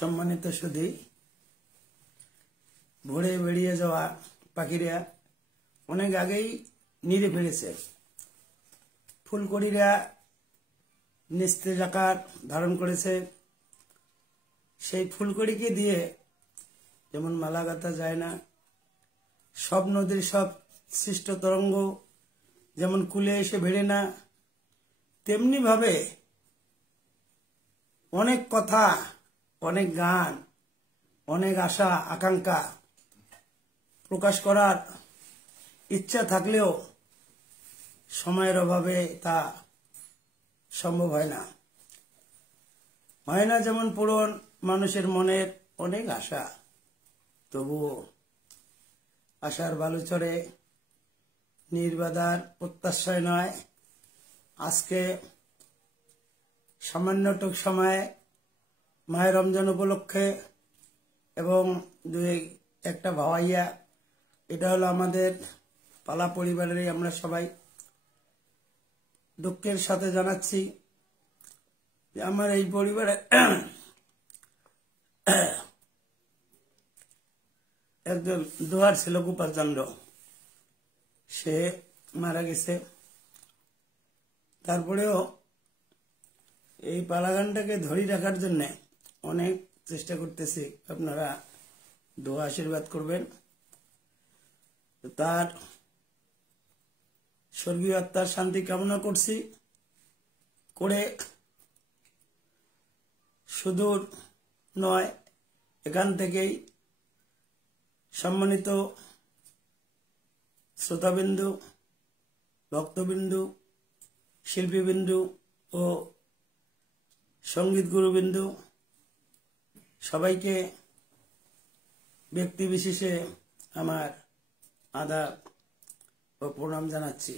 সম্মানিত সুধী, ভোরে বেরিয়ে যাওয়া পাখিরা অনেক আগেই নিরে ফেলেছে। ফুলকড়িরা নিস্তেজ আকার ধারণ করেছে। সেই ফুলকড়িকে দিয়ে যেমন মালা গাঁথা যায় না, সব নদীর সব সৃষ্ট তরঙ্গ যেমন কুলে এসে ভেড়ে না, তেমনি ভাবে অনেক কথা, অনেক গান, অনেক আশা আকাঙ্ক্ষা প্রকাশ করার ইচ্ছা থাকলেও সময়ের অভাবে তা সম্ভব হয় না যেমন পূরণ মানুষের মনের অনেক আশা। তবুও আশার বালুচরে নির্বাদার প্রত্যাশয় নয়। আজকে সামান্যটুক সময়ে মায়ের রমজান উপলক্ষে এবং দুই একটা ভাওয়াইয়া, এটা হলো আমাদের পালা পরিবারেরই আমরা সবাই দুঃখের সাথে জানাচ্ছি যে আমার এই পরিবারে একজন দোয়ার ছিল গোপাল চন্দ্র, সে মারা গেছে। তারপরেও এই পালা গানটাকে ধরে রাখার জন্য অনেক চেষ্টা করতেছি। আপনারা দোয়া আশীর্বাদ করবেন। তার স্বর্গীয় আত্মার শান্তি কামনা করছি। করে সুদূর নয়, এখান থেকেই সম্মানিত শ্রোতাবিন্দু, ভক্তবিন্দু, শিল্পীবিন্দু ও সঙ্গীত গুরুবিন্দু সবাইকে ব্যক্তি বিশেষে আমার আদাব ও প্রণাম জানাচ্ছি।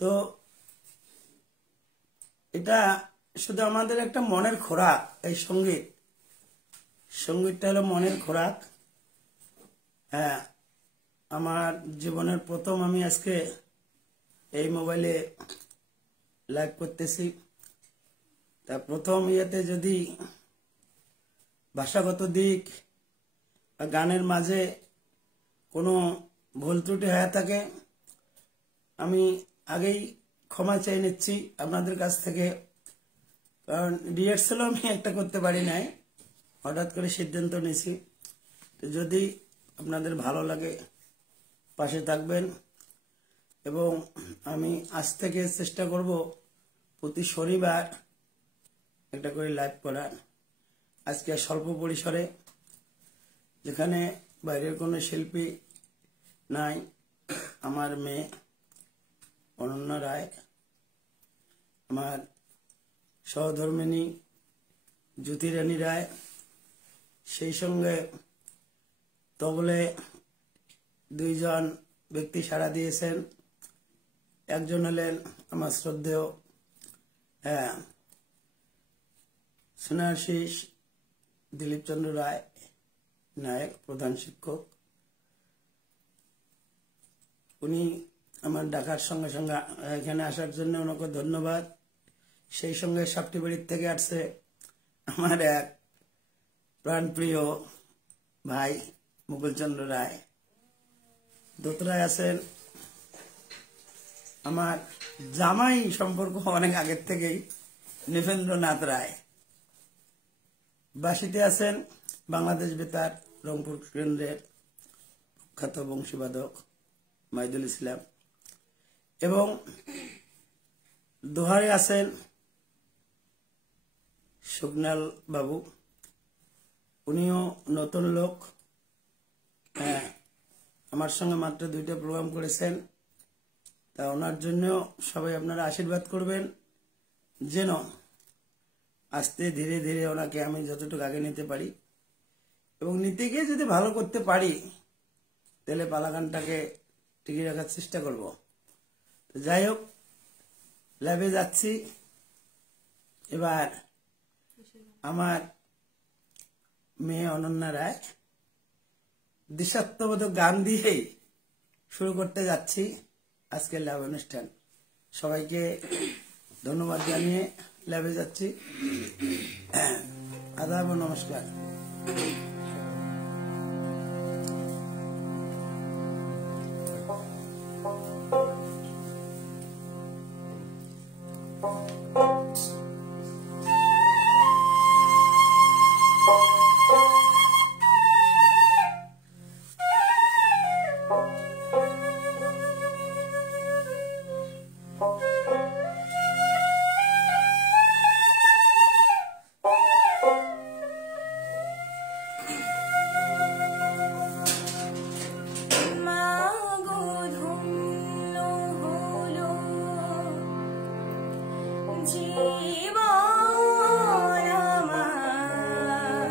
তো এটা শুধু আমাদের একটা মনের খোরাক। এই সঙ্গীতটা হলো মনের খোরাক। হ্যাঁ, আমার জীবনের প্রথম আমি আজকে এই মোবাইলে লাইভ করতেছি। তা প্রথম ইয়েতে যদি ভাষাগত দিক বা গানের মাঝে কোনো ভুল ত্রুটি হয়ে থাকে, আমি আগেই ক্ষমা চেয়ে নিচ্ছি আপনাদের কাছ থেকে। কারণ রিহার্সালও আমি একটা করতে পারি নাই, হঠাৎ করে সিদ্ধান্ত নিয়েছি। তো যদি আপনাদের ভালো লাগে পাশে থাকবেন, এবং আমি আজ থেকে চেষ্টা করব প্রতি শনিবার একটা করে লাইভ করার। আজকে স্বল্প পরিসরে, যেখানে বাইরের কোনো শিল্পী নাই, আমার মেয়ে অনন্যা রায়, আমার সহধর্মিনী জ্যোতিরানী রায়, সেই সঙ্গে তবলে দুইজন ব্যক্তি সাড়া দিয়েছেন। একজন হলেন আমার শ্রদ্ধেয় স্নেহাশিস দিলীপ চন্দ্র রায় নায়ক, প্রধান শিক্ষক। উনি আমার ডাকার সঙ্গে সঙ্গে এখানে আসার জন্য ওনাকে ধন্যবাদ। সেই সঙ্গে সাপটিবাড়ির থেকে আসছে আমার এক প্রাণপ্রিয় ভাই মুকুলচন্দ্র রায়। দোতরায় আছেন আমার জামাই, সম্পর্ক অনেক আগের থেকেই, নৃপেন্দ্রনাথ রায়। বাঁশিতে আছেন বাংলাদেশ বেতার রংপুর কেন্দ্রের প্রখ্যাত বংশীবাদক মাইদুল ইসলাম, এবং দোহারে আছেন সুগনাল বাবু। উনিও নতুন লোক, আমার সঙ্গে মাত্র 2টা প্রোগ্রাম করেছেন। তা ওনার জন্য সবাই আপনারা আশীর্বাদ করবেন, যেন আস্তে ধীরে ধীরে ওনাকে আমি যতটুকু আগে নিতে পারি, এবং নিতে গিয়ে যদি ভালো করতে পারি তাহলে পালাগানটাকে টিকিয়ে রাখার চেষ্টা করব। তো যাই হোক, ল্যাবে যাচ্ছি। এবার আমার মেয়ে অনন্যা রায় দেশাত্মবোধক গান দিয়েই শুরু করতে যাচ্ছি আজকের ল্যাব অনুষ্ঠান। সবাইকে ধন্যবাদ জানিয়ে ল্যাবে যাচ্ছি। আদাব ও নমস্কার। জীবন আমার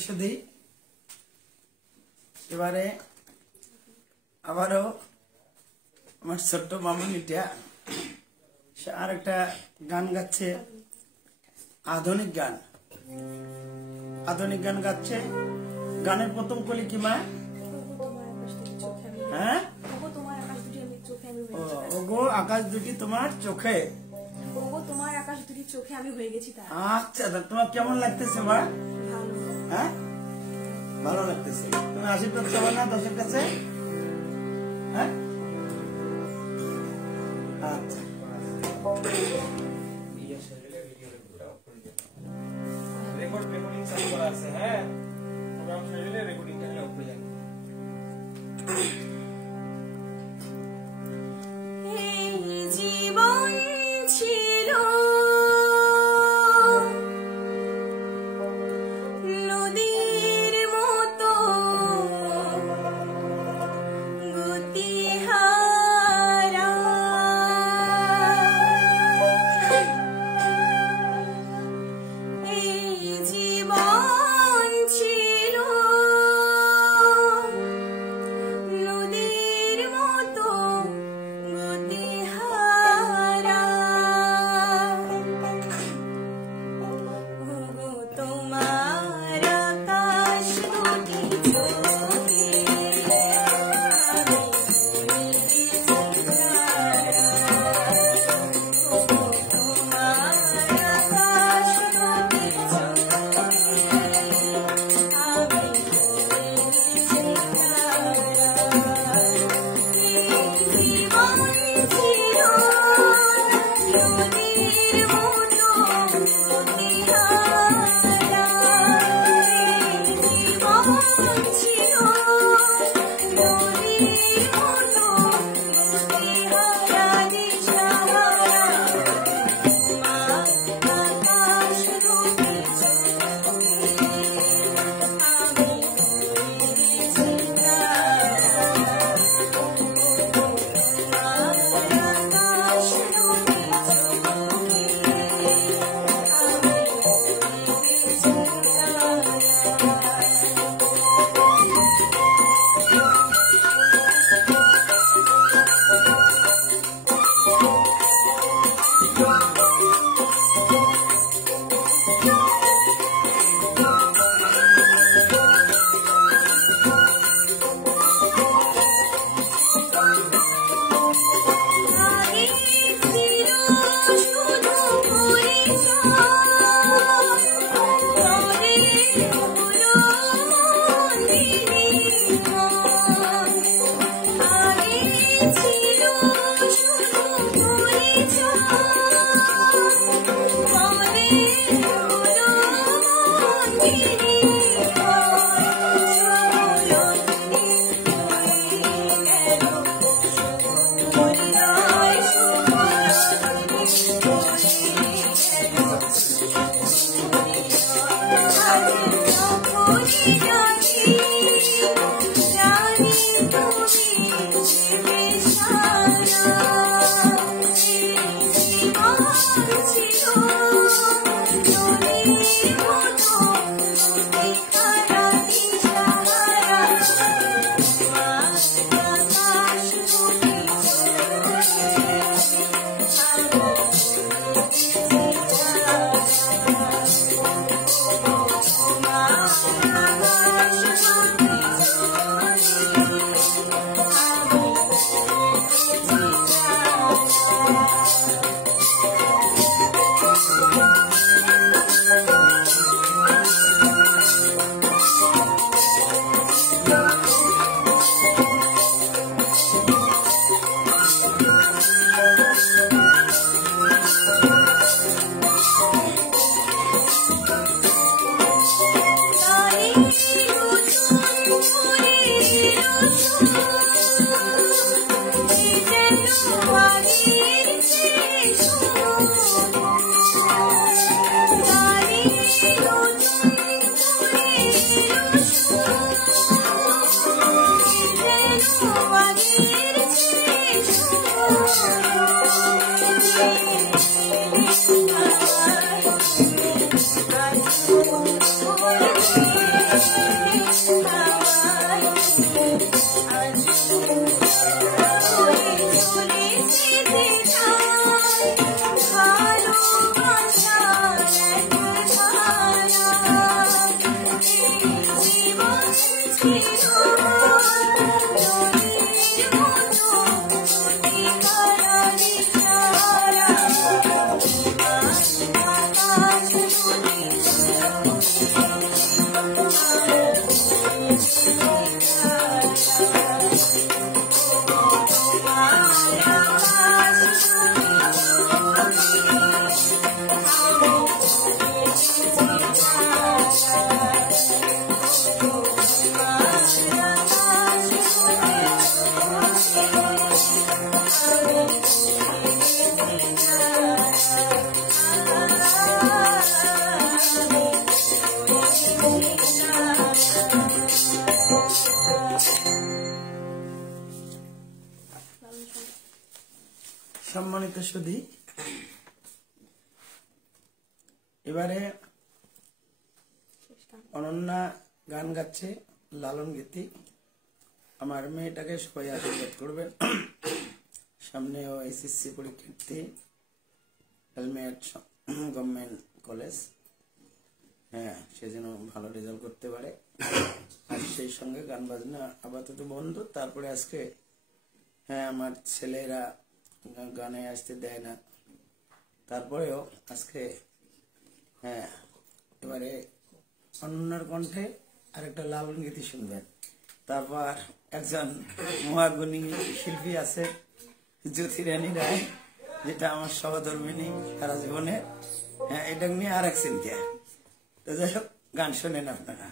উদ্দেশ্য দিই। এবারে আবারও আমার ছোট্ট মামুনিটা সে আর একটা গান গাচ্ছে, আধুনিক গান গাচ্ছে। গানের প্রথম কলি কি মা? হ্যাঁ, ওগো আকাশ দুটি তোমার চোখে, তোমার আকাশ দুটি চোখে আমি হয়ে গেছি। আচ্ছা, তোমার কেমন লাগতেছে মা? হ্যাঁ, ভালো লাগতেছে। তুমি আশীর্বাদ চাও না দশের কাছে? হ্যাঁ, আচ্ছা। রেকর্ডিং চালু করা আছে। হ্যাঁ, প্রোগ্রাম শেষ হলে রেকর্ডিংটা অফ হয়ে যাবে। জীবন ছিল নদীর মতো গতিহারা, এই জীবন ছিল নদীর মতো গতিহারা। ওগো তোমার আকাশ দুটি চোখে আমি ওগো তোমার আকাশ দুটি চোখে আমি জীবন ছিল নদীর মতো গতিহারা, জীবন ছিল নদীর মতো গতিহারা দিশাহারা। তোমার আকাশ দুটি চোখে আমি Thank you. সম্মানিত সুধী, এবারে অনন্যা গান গাচ্ছে লালন গীতি। আমার মেয়েটাকে সবাই আশীর্বাদ করবেন। সামনে ও এসএসসি পরীক্ষার্থী, হেলমেট গভর্নমেন্ট কলেজ, হ্যাঁ সে যেন ভালো রেজাল্ট করতে পারে। আর সেই সঙ্গে গান বাজনা আপাতত বন্ধ। তারপরে আজকে হ্যাঁ আমার ছেলেরা গানে আসতে দেয় না, তারপরেও আজকে হ্যাঁ এবারে অনন্যার কণ্ঠে আরেকটা লালন গীতি শুনবেন। তারপর একজন মহাগুণী শিল্পী আছে জ্যোতিরানী রায়, যেটা আমার সহধর্মিনী সারা জীবনে, হ্যাঁ এটা নিয়ে আর এক চিন্তা। তো যাই হোক, গান শোনেন আপনারা।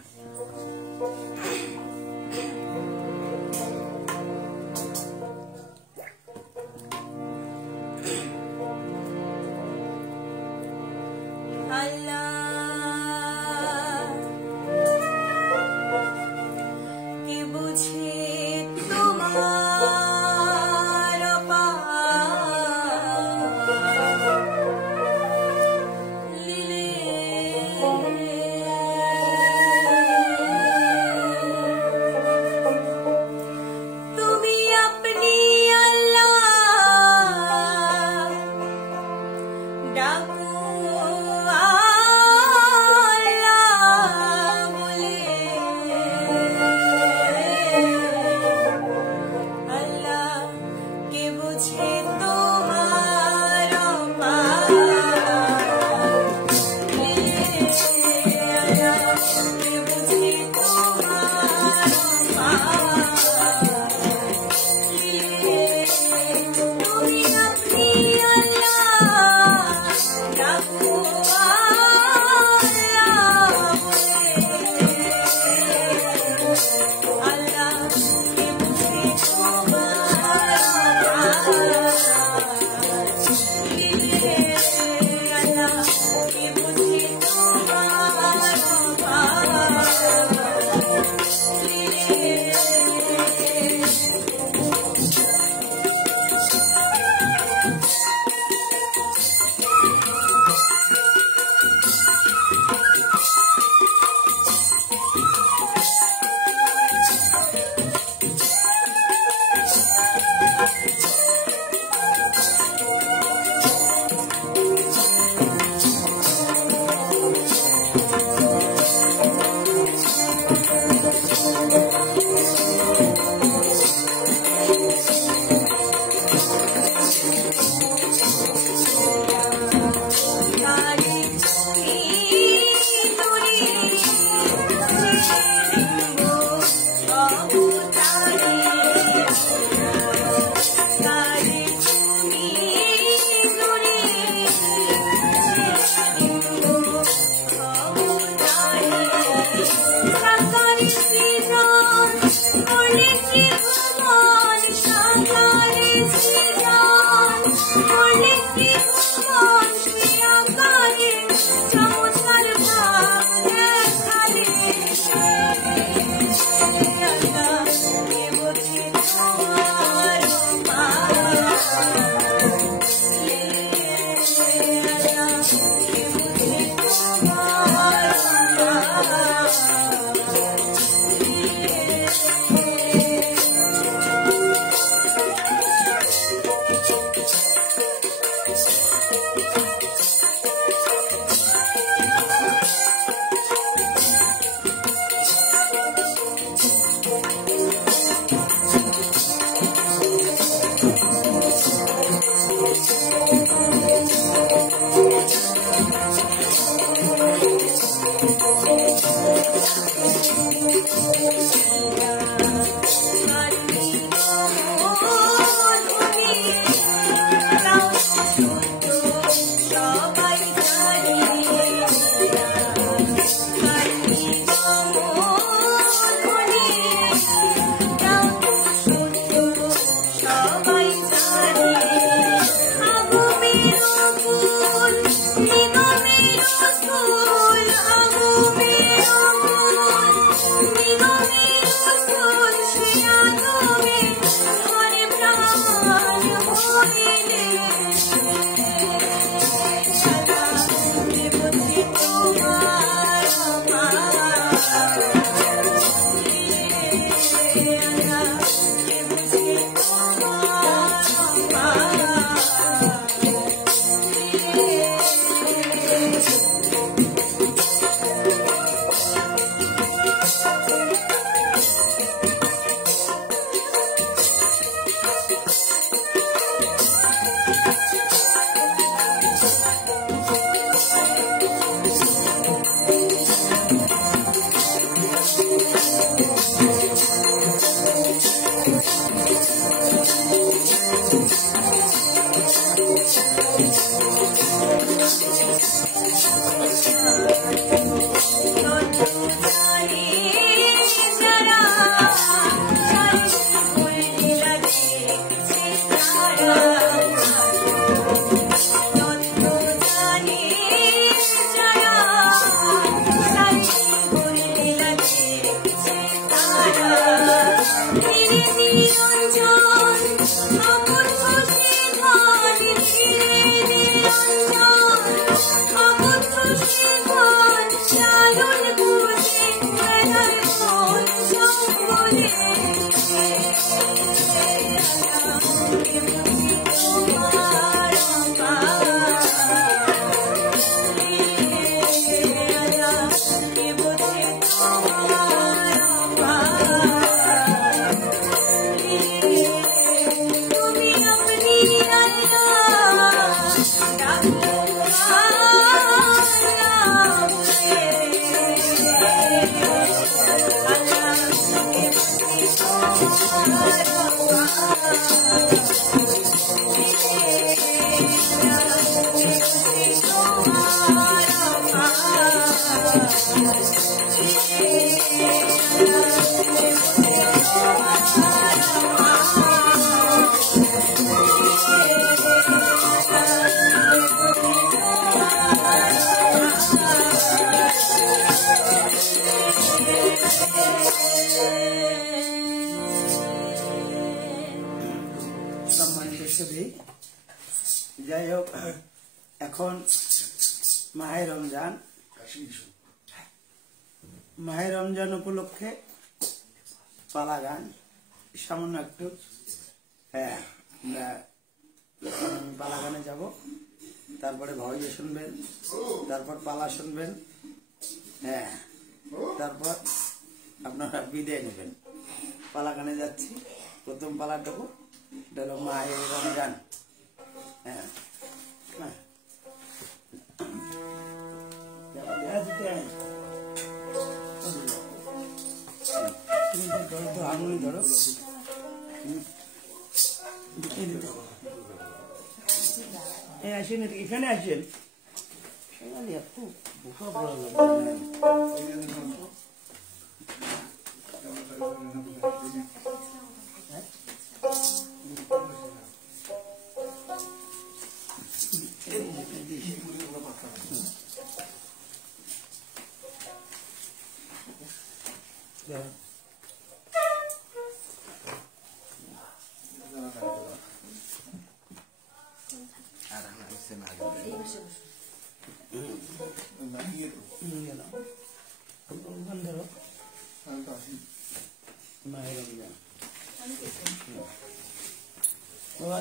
যাই হোক, এখন মাহে রমজান, মাহে রমজান উপলক্ষে পালা গান সামান্য একটু, হ্যাঁ পালা গানে যাব, তারপরে ভয়ে শুনবেন, তারপর পালা শুনবেন, হ্যাঁ তারপর আপনারা বিদায় নেবেন। পালা গানে যাচ্ছি, প্রথম পালাটুকু এটা হলো মাহে রমজান। হ্যাঁ তুমি ধরো তো, হারমোনি ধরো, আসেন এখানে আসেন, এত বোকা বলা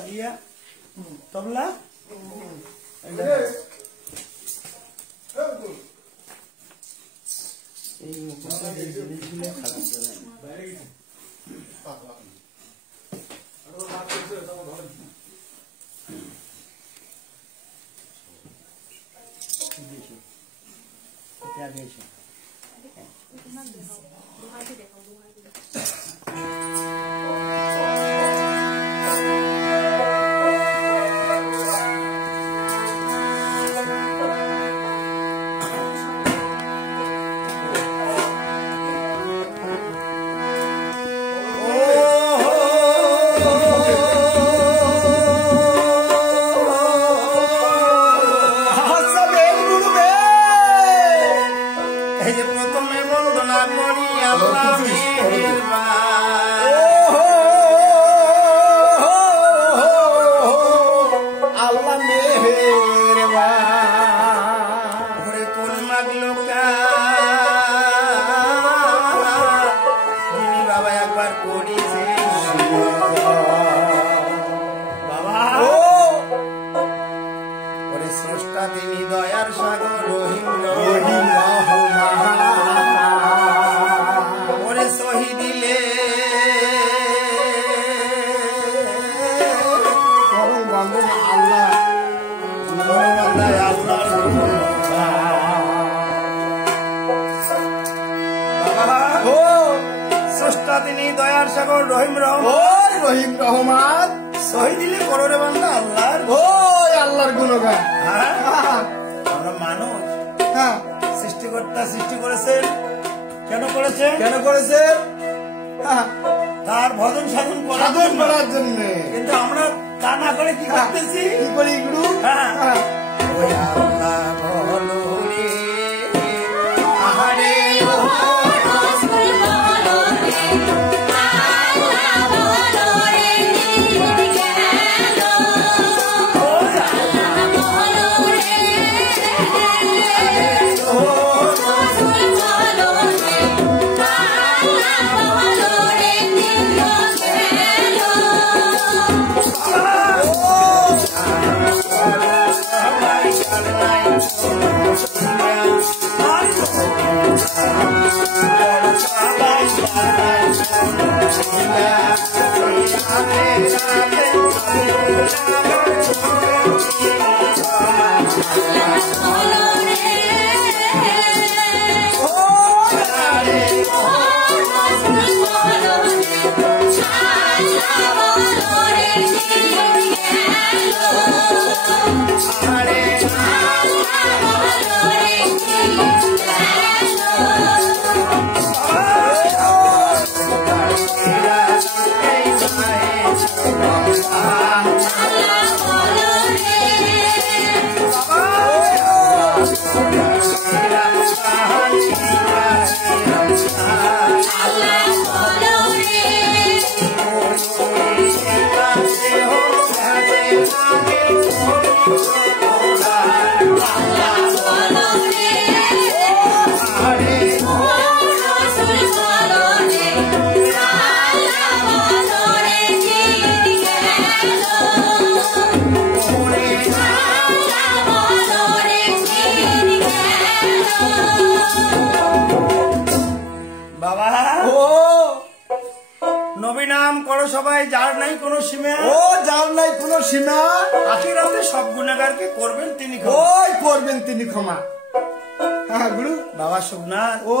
iya tobla সাগর রহিম রহমান ওই রহিম রহমান সহি দিলে কররে বান্দা আল্লাহর ওই আল্লাহর গুণগান হ্যাঁ? হ্যাঁ, আমরা মানুষ হ্যাঁ, সৃষ্টিকর্তা সৃষ্টি করেছেন কেন করেছেন কেন করেছেন হ্যাঁ, তার ভজন সাধন করার সাধন জন্য। করার জন্য কিন্তু আমরা তা না করে কি করতেছি কি করি গুরু হ্যাঁ। হ্যাঁ, ওই আল্লাহ বলো রে, আহারে ও রসুল বলো রে আল্লাহ বলো রে দিন গেল আল্লাহ বলো রে রসুল বলো রে আল্লাহ বলো রে দিন গেল বলো রে রসুল বলো রে আল্লাহ বলো রে দিন গেল আল্লাহ বলো রে দিন গেল আল্লাহ বলো রে আল্লাহ বলো রে আল্লাহ বলো রে রসুল বলো রে আল্লাহ বলো রে দিন গেল আল্লাহ বলো রে দিন গেল বাবা ও নবী নাম করো সবাই যার নাই কোনো সীমা ও যার নাই কোন সীমা আখিরাতে সব গুনাহগারকে করবেন তিনি ক্ষমা। ওই করবেন তিনি ক্ষমা হ্যাঁ গুরু বাবা সুবনাথ ও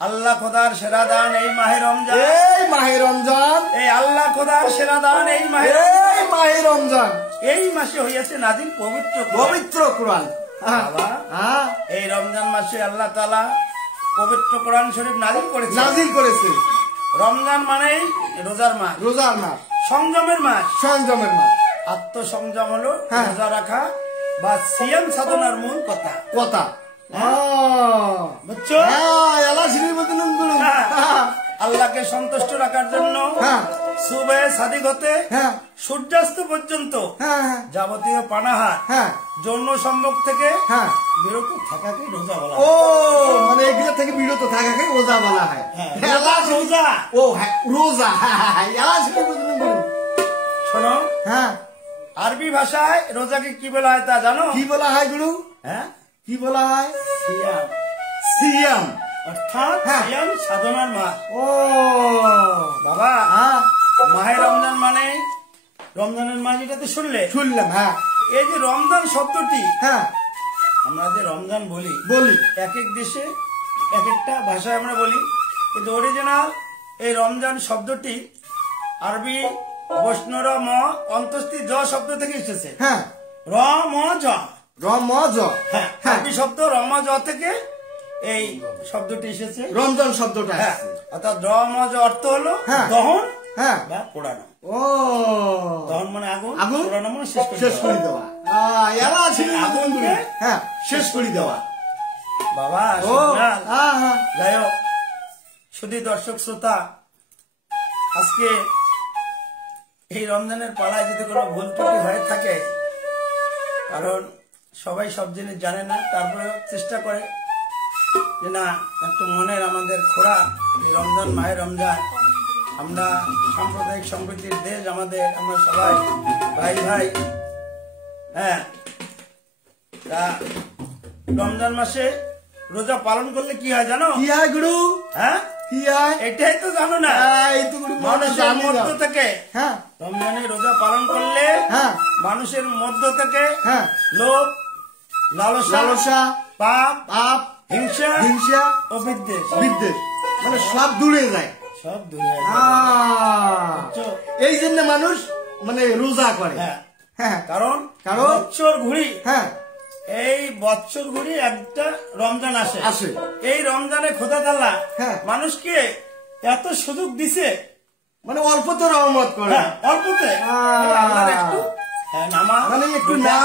আল্লাহ খোদার সেরা দান এই মাহে রমজান এই মাহে রমজান এই আল্লাহ খোদার সেরা দান এই মাহে এই মাহে রমজান এই মাসে হইয়াছে নাজিল পবিত্র কোরআন। পবিত্র কোরআন হ্যাঁ, বাবা হ্যাঁ, এই রমজান মাসে আল্লাহ তাআলা পবিত্র কোরআন শরীফ নাজিল করেছে নাজিল করেছে রমজান মানেই রোজার মাস রোজার মাস সংযমের মাস সংযমের মাস আত্মসংযম হলো হ্যাঁ। রোজা রাখা বা সিয়াম সাধনার মূল কথা কথা বুঝছো এলা শ্রী বদন গুরু হ্যাঁ। হ্যাঁ, আল্লাহকে সন্তুষ্ট রাখার জন্য হ্যাঁ, সুবে সাদিক হতে হ্যাঁ, সূর্যাস্ত পর্যন্ত হ্যাঁ, হ্যাঁ, যাবতীয় পানাহার হ্যাঁ, যৌন সম্ভোগ থেকে হ্যাঁ। বিরত থাকাকে রোজা বলা ও হয়। মানে এগুলো থেকে বিরত থাকাকে রোজা বলা হয় হ্যাঁ, এলা শ্রী- রোজা ও হ্যাঁ রোজা হ্যাঁ, হ্যাঁ, হ্যাঁ, এলা শ্রী বদন গুরু শোনো হ্যাঁ আরবি ভাষায় রোজাকে কি বলা হয় তা জানো কি বলা হয় গুরু হ্যাঁ কি বলা হয় সিয়াম সিয়াম অর্থাৎ হ্যাঁ। সিয়াম সাধনার মাস ও বাবা হ্যাঁ মাহে রমজান মানে রমজানের মাস এটা তো শুনলে শুনলাম হ্যাঁ এই যে রমজান শব্দটি হ্যাঁ আমরা যে রমজান বলি বলি এক এক দেশে এক একটা ভাষায় আমরা বলি কিন্তু অরিজিনাল এই রমজান শব্দটি আরবি বৈষ্ণর ম অন্তস্থি জ শব্দ থেকে এসেছে হ্যাঁ র ম জ রমজ হ্যাঁ হ্যাঁ আরবি শব্দ র ম জ থেকে এই শব্দটি এসেছে রমজান শব্দটা হ্যাঁ আসছে। অর্থাৎ র ম জ অর্থ হলো হ্যাঁ। দহন হ্যাঁ বা পোড়ানো ও দহন মানে আগুন আগুন পোড়ানো মানে শেষ করে শেষ করে দেওয়া। দেওয়া এলা ছিল আগুন আগুন দিয়ে হ্যাঁ শেষ করে দেওয়া বাবা ও সুবহান। হ্যাঁ হ্যাঁ যাই হোক শুধু দর্শক শ্রোতা আজকে এই রমজানের পালায় যদি কোনো ভুল ত্রুটি হয়ে থাকে কারণ সবাই সব জিনিস জানে না তারপরে চেষ্টা করে যে না একটু মনের আমাদের খোরা এই রমজান মাহে রমজান আমরা সাম্প্রদায়িক সম্প্রীতির দেশ আমাদের আমরা সবাই ভাই ভাই হ্যাঁ তা রমজান মাসে রোজা পালন করলে কি হয় জানো কি হয় গুরু হ্যাঁ কি হয় এটাই তো জানো না এই তো গুরু মানুষের জানি মধ্য না। থেকে হ্যাঁ রমজানে রোজা পালন করলে হ্যাঁ মানুষের মধ্য থেকে হ্যাঁ লোভ লালসা লালসা পাপ পাপ হিংসা হিংসা ও বিদ্বেষ বিদ্বেষ মানে সব দূরে যায় সব দূর হয়ে যাবে। বুঝছো? এই জন্য মানুষ মানে রোজা করে। হ্যাঁ, হ্যাঁ কারণ কারণ বছর ঘুরি, হ্যাঁ এই বছর ঘুরি একটা রমজান আসে। আসে। এই রমজানে খোদা তাআলা হ্যাঁ। মানুষকে এত সুযোগ দিছে, মানে অল্প তো রহমত করে। হ্যাঁ, অল্পতে আল্লাহর একটু নামাজ, মানে একটু রোজা,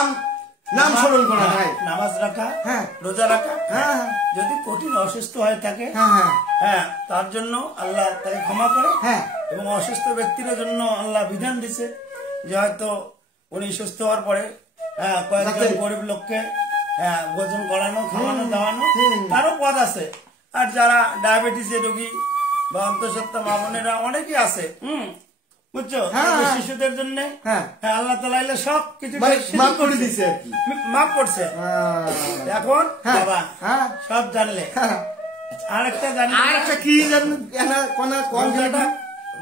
নাম স্মরণ করা হয়। নামাজ রাখা, হ্যাঁ। রোজা রাখা। হ্যাঁ। যদি কঠিন অসুস্থ হয়ে থাকে, হ্যাঁ হ্যাঁ হ্যাঁ, তার জন্য আল্লাহ তাকে ক্ষমা করে। হ্যাঁ। এবং অসুস্থ ব্যক্তির জন্য আল্লাহ বিধান দিছে যে হয়তো উনি সুস্থ হওয়ার পরে কয়েকজন যাতে- গরিব লোককে ভোজন করানো, খাওয়ানো, দাওয়ানো, তারও পদ আছে। আর যারা ডায়াবেটিসের রোগী বা অন্তঃসত্ত্বা মা বোনেরা অনেকেই আছে, বুঝছো, হ্যাঁ, এই হ্যাঁ। শিশুদের জন্য হ্যাঁ। আল্লাহ তাআলা এলে সব কিছু মানে মাফ করে দিছে আর কি। মাফ করছে। এখন হ্যাঁ। বাবা হ্যাঁ। সব জানলে। হ্যাঁ। আর একটা জানি, আর একটা কি জানেন কোন রোজাটা,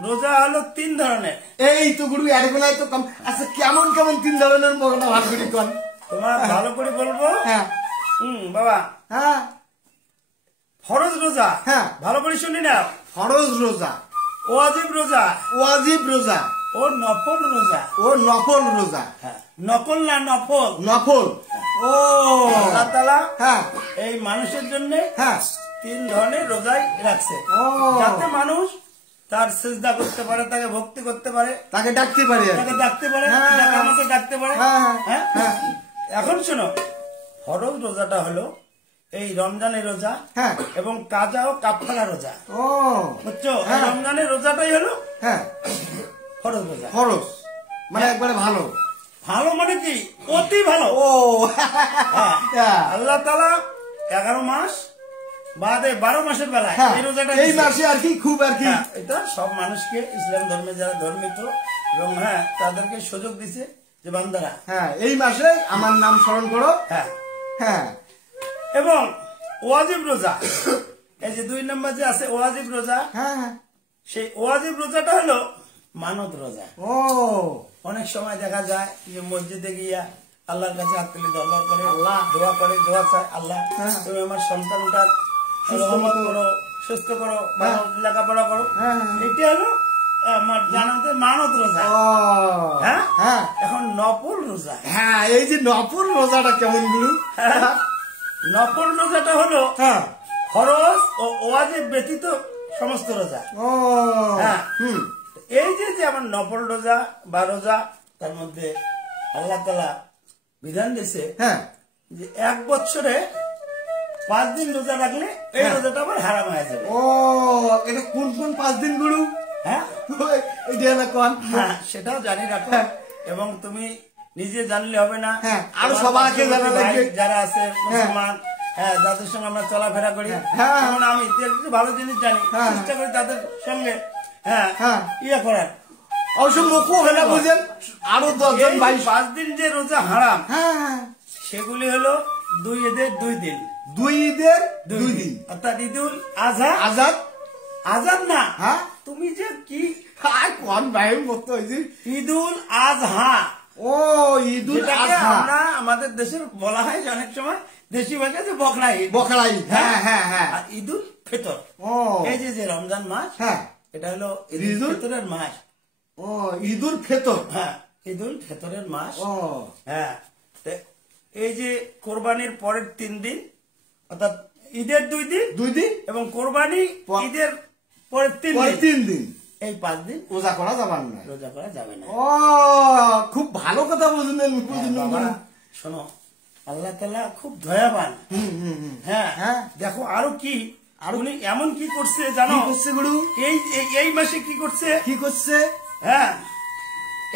রোজা হলো 3 ধরনের। এই তো গুরু এরকমই তো কম। আচ্ছা কেমন কেমন 3 ধরনের মগনা ভাগ করি কোন? তোমার ভালো করে বলবো। হ্যাঁ বাবা, হ্যাঁ ফরজ রোজা, হ্যাঁ। ভালো করে শুনি না। ফরজ রোজা, ওয়াজিব রোজা, ওয়াজিব রোজা ও নফল রোজা। ও নফল রোজা। হ্যাঁ, নকল না নফল। নফল। ও আল্লাহ তাআলা হ্যাঁ এই মানুষের জন্য হ্যাঁ 3 ধরনের রোজাই রাখছে, ও যাতে মানুষ তার সিজদা করতে পারে, তাকে ভক্তি করতে পারে, তাকে ডাকতে পারি আর কি। তাকে ডাকতে পারে, হ্যাঁ। ডাকার মতো ডাকতে পারে। হ্যাঁ, হ্যাঁ? হ্যাঁ। এখন শোনো, ফরজ রোজাটা হলো এই রমজানের রোজা হ্যাঁ। এবং কাজা ও কাফারা রোজা। ও বুঝছো? এই হ্যাঁ। রমজানের রোজাটাই হলো হ্যাঁ ফরজ রোজা। ফরজ মানে একবারে ভালো। ভালো মানে কি? অতি ভালো। ও হ্যাঁ। হ্যাঁ। আল্লাহ তাআলা 11 মাস বাদে 12 মাসের বেলায় হ্যাঁ, এই রোজাটা এই দিয়েছে। মাসে আর কি খুব আর কি হ্যাঁ, এটা সব মানুষকে, ইসলাম ধর্মে যারা ধর্মিত এবং হ্যাঁ তাদেরকে সুযোগ দিছে যে বান্দারা, হ্যাঁ এই মাসে আমার নাম স্মরণ করো। হ্যাঁ, হ্যাঁ এবং ওয়াজিব রোজা, এই যে 2 নম্বর যে আছে ওয়াজিব রোজা, হ্যাঁ হ্যাঁ। সেই ওয়াজিব রোজাটা হলো মানত রোজা। ও অনেক সময় দেখা যায় যে মসজিদে গিয়া আল্লাহর কাছে হাত তুলে দরবার করে, আল্লাহ। দোয়া করে, দোয়া চায়, আল্লাহ হ্যাঁ। তুমি আমার সন্তানটা সুস্থ রহমত করো। করো, সুস্থ করো, ভালো লেখাপড়া করো। হ্যাঁ। এটা হলো আমার জানাতে মানত রোজা। ও হ্যাঁ? হ্যাঁ এখন নফল রোজা। হ্যাঁ এই যে নফল রোজাটা কেমন গুরু? হ্যাঁ। নফল রোজাটা হলো হ্যাঁ ফরজ ও ওয়াজিব ব্যতীত সমস্ত রোজা। ও হ্যাঁ। হুম এই যে যে আমার নফল রোজা বা রোজা, তার মধ্যে আল্লাহ তাআলা বিধান দিয়েছে হ্যাঁ যে 1 বছরে 5 দিন রোজা রাখলে এই হ্যাঁ। রোজাটা আবার হারাম হয়ে যাবে। ও এটা কোন কোন 5 দিন গুরু? হ্যাঁ, এটা না কোন? হ্যাঁ, সেটাও জানি রাখো। হ্যাঁ। এবং তুমি নিজে জানলে হবে না, হ্যাঁ, আরো তোমার সবাইকে জানা পার্শ্ববর্তী ভাই লাগবে। যারা আছে মুসলমান, হ্যাঁ, যাদের সঙ্গে আমরা চলাফেরা করি, হ্যাঁ। যেমন আমি একটু ভালো জিনিস জানি, হ্যাঁ। চেষ্টা করি তাদের সঙ্গে হ্যাঁ হ্যাঁ। ইয়ে করার। অবশ্য মুখও হলে বুঝেন আরো 10 জন এই 22 5 দিন যে রোজা হারাম, হ্যাঁ সেগুলি হলো 2 ঈদের 2 দিন, 2 ঈদের 2 দিন অর্থাৎ ঈদুল আজহা, আজাদ। আজাদ না, হ্যাঁ তুমি যে কি, আর কোন ভাইয়ের মতো হয়েছে? ঈদুল আজহা, ও ঈদুল যেটাকে আজহা আমরা আমাদের দেশের বলা হয় যে অনেক সময় দেশি ভাষায় যে বকরা ঈদ, বকরা ঈদ। হ্যাঁ হ্যাঁ হ্যাঁ আর ঈদুল ফিতর। ও এই যে যে রমজান মাস, হ্যাঁ এটা হলো ঈদুল ঈদুল ফিতরের মাস। ও ঈদুল ফিতর। হ্যাঁ, ঈদুল ফিতরের মাস। ও হ্যাঁ, তো এই যে কোরবানির পরের 3 দিন, অর্থাৎ ঈদের 2 দিন 2 দিন এবং কোরবানি ঈদের পরের 3 পরে দিন, 3 দিন এই 5 দিন রোজা করা যাবে না। রোজা করা যাবে না। ও খুব ভালো কথা বুঝলেন বুঝলেন বাবা, শোনো, আল্লাহ তাআলা খুব দয়াবান। হ্যাঁ, হ্যাঁ। দেখো আরো কি, উনি এমন কি করছে জানো? কি করছে গুরু? এই মাসে কি করছে? কি করছে? হ্যাঁ,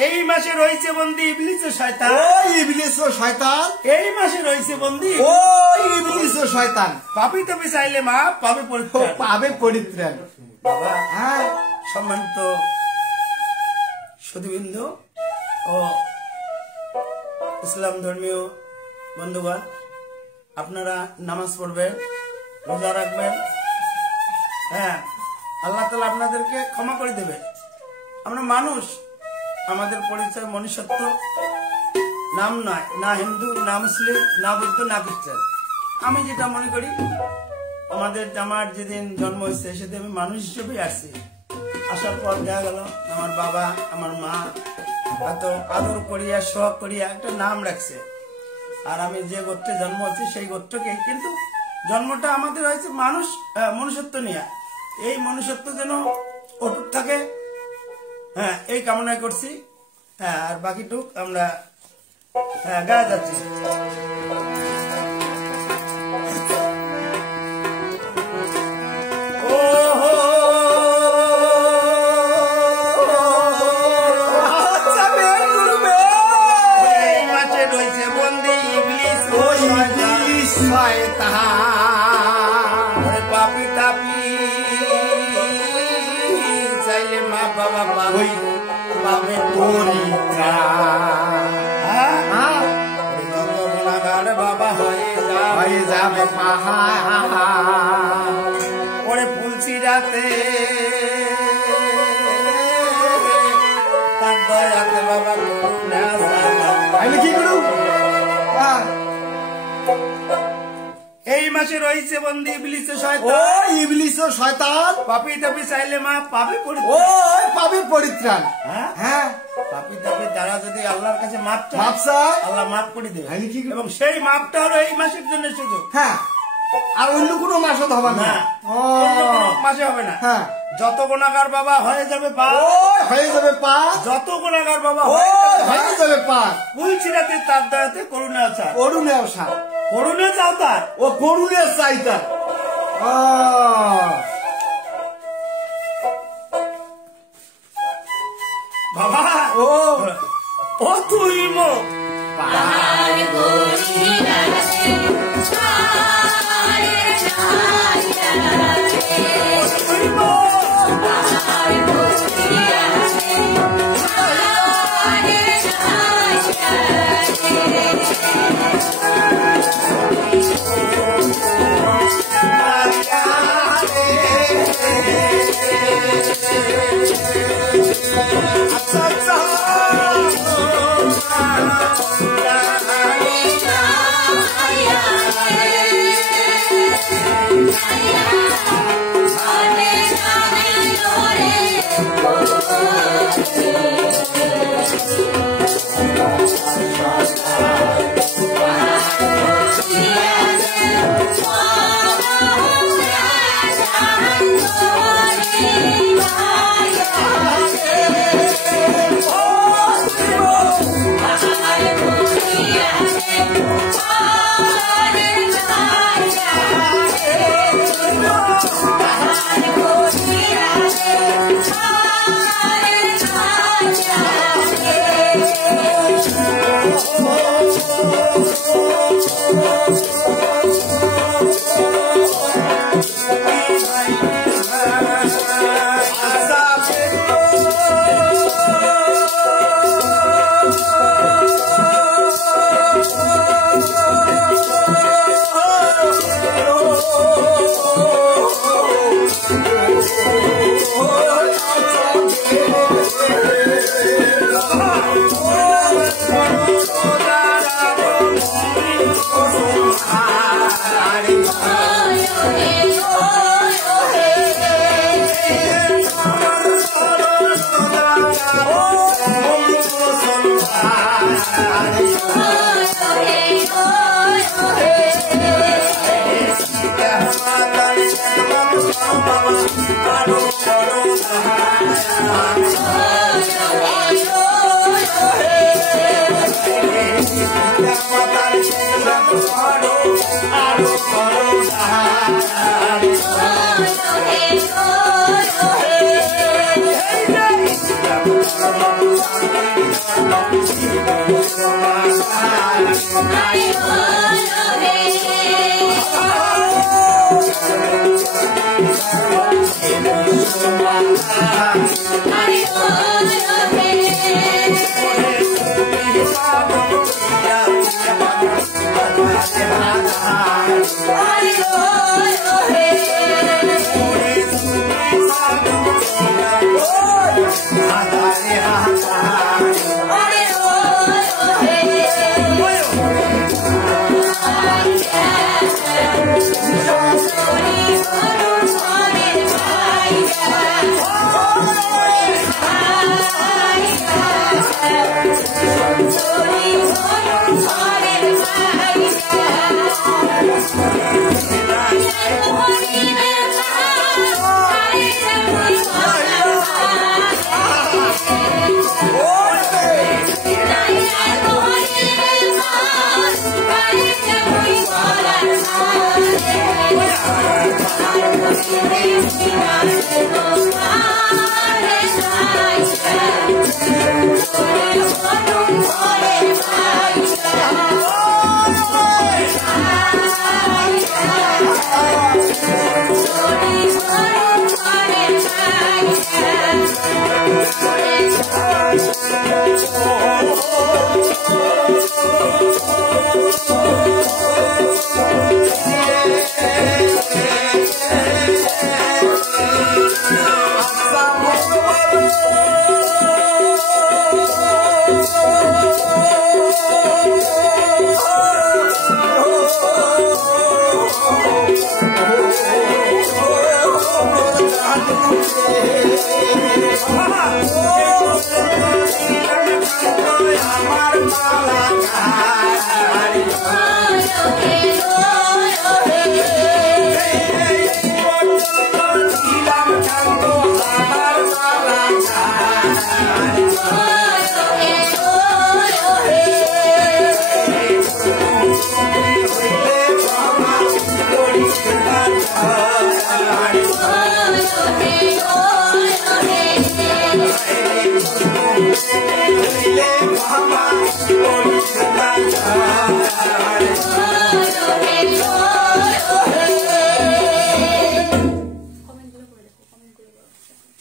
এই মাসে রয়েছে বন্দী ইবলিস ও শয়তান। ও ইবলিস ও শয়তান। এই মাসে রয়েছে বন্দী ও ইবলিস ও শয়তান। পাপী তবে চাইলে মা পাবে ও পরিত্রাণ। পাবে পরিত্রাণ। বাবা, হ্যাঁ সম্মানিত সুধীবৃন্দ ও ইসলাম ধর্মীয় বন্ধুগণ, আপনারা নামাজ পড়বেন, রোজা রাখবেন। হ্যাঁ, আল্লাহ তাআলা আপনাদেরকে ক্ষমা করে দেবে। আমরা মানুষ, আমাদের পরিচয় মনুষ্যত্ব, নাম নয়, না হিন্দু, না মুসলিম, না বৌদ্ধ, না খ্রিস্টান। আমি যেটা মনে করি, আমার যেদিন জন্ম হয়েছে সেদিন আমি মানুষ হিসেবেই আসছি। আসার পর দেখা গেল আমার বাবা আমার মা এত আদর করিয়া শখ করিয়া একটা নাম রাখছে। আর আমি যে গোত্রে জন্ম হচ্ছি সেই গোত্রকে, কিন্তু জন্মটা আমাদের হয়েছে মনুষ্যত্ব নিয়ে, এই মনুষ্যত্ব যেন অটুট থাকে, হ্যাঁ এই কামনা করছি। হ্যাঁ আর বাকিটুক আমরা গায়ে যাচ্ছি। পাপি তাপি চাইলে মা বাবা পাবে গুণাগার বাবা হয়ে যাবে ওরে ফুলছি রাতে তার দয়াতে বাবা আমি কি করু। এই মাসে রয়েছে বন্দি ইবলিসের শয়তান, ইবলিসের শয়তান পাপি তাপি চাইলে মা পাবে পাবে পরিত্রাণ। হ্যাঁ পাপি তাপি তারা যদি আল্লাহর কাছে মাপ চায় আল্লাহ মাফ করে দেবে, কি এবং সেই মাপটা হলো এই মাসের জন্য সুযোগ। হ্যাঁ আর অন্য কোনো মাসে হবে না, অন্য কোনো মাসে হবে না। হ্যাঁ যত গুনাহগার বাবা হয়ে যাবে পা, যত গুনাহগার বাবা হয়ে যাবে পা। পুলসিরাতে তার দয়াতে করুণা চায়, করুণা চাও তার, ও করুণা চাই তার। বাবা ও তুই মো পাহাড় গড়িয়াছে ছাড়ে ছায়াছে, পাহাড় গড়িয়াছে ছাড়ে ছায়াছে। Oh আমার মালা কারি দিলাম কান্ত আমার মালা কারি